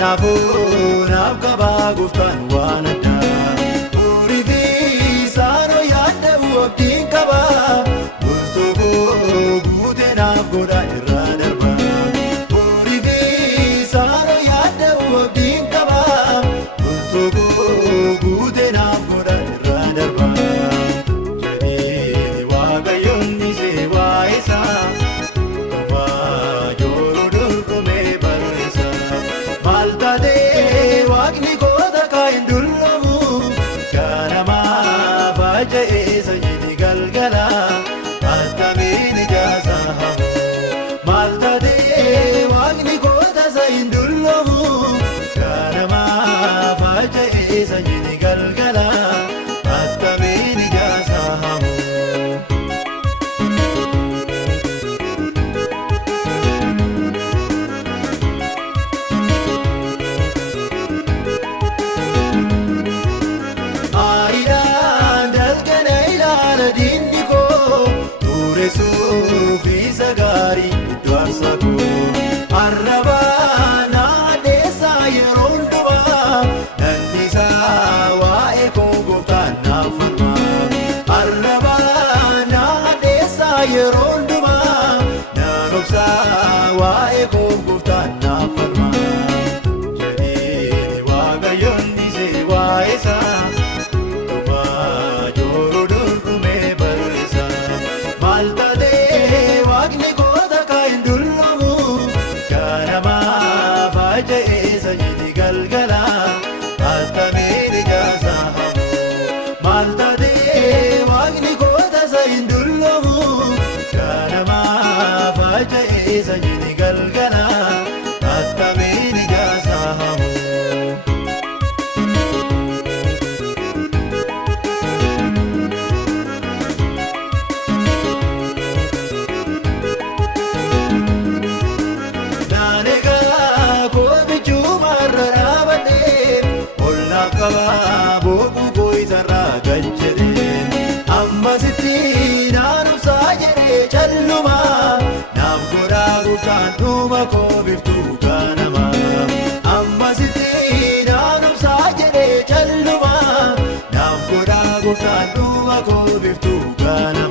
Kanaafuu naaf qabaa gooftaan waan addaa. Furii fi saanoo yaaddamu abdiin qabaa. Bultoo koo guutee naaf godha irraa darba. Furii fi saanoo yaaddamu abdiin qabaa. Bultoo koo guutee naaf godha irraa darba. Jedhee Waaqayyoon nisee waa isaa. Isa jedhi galgala attamiin ijaasa hamu maal taatee waaqni koota isa hin dulloomu ganamaa faaja'e isa jedhi galgala attamiin ijaasa hamu. Diinni koo tureessuufi sagaarii iddoo aarsaa koo arrabaa naanneessaa yeroo hundumaa nannisaa waa'ee koo gooftaan naaf falmaa arrabaa naanneessaa yeroo hundumaa naanobsaa waa'ee koo gooftaan naaf falmaa jedhee Waaqayyoon nisee waa'ee isaa. Isa jedhi galgala attamiin ijaasa hamu maal taatee waaqni koota isa hin dulloomu ganamaa faaja'e isa jedhi galgala attamiin ijaasa hamu. Boquu koo isarraa galchedheen ammasitti naanumsaa jedhee callumaa naaf godhaa gooftaan dhuma koo biftuu ganamaa ammasitti naanumsaa jedhee callumaa naaf godhaa gooftaan dhuma koo biftuu ganamaa.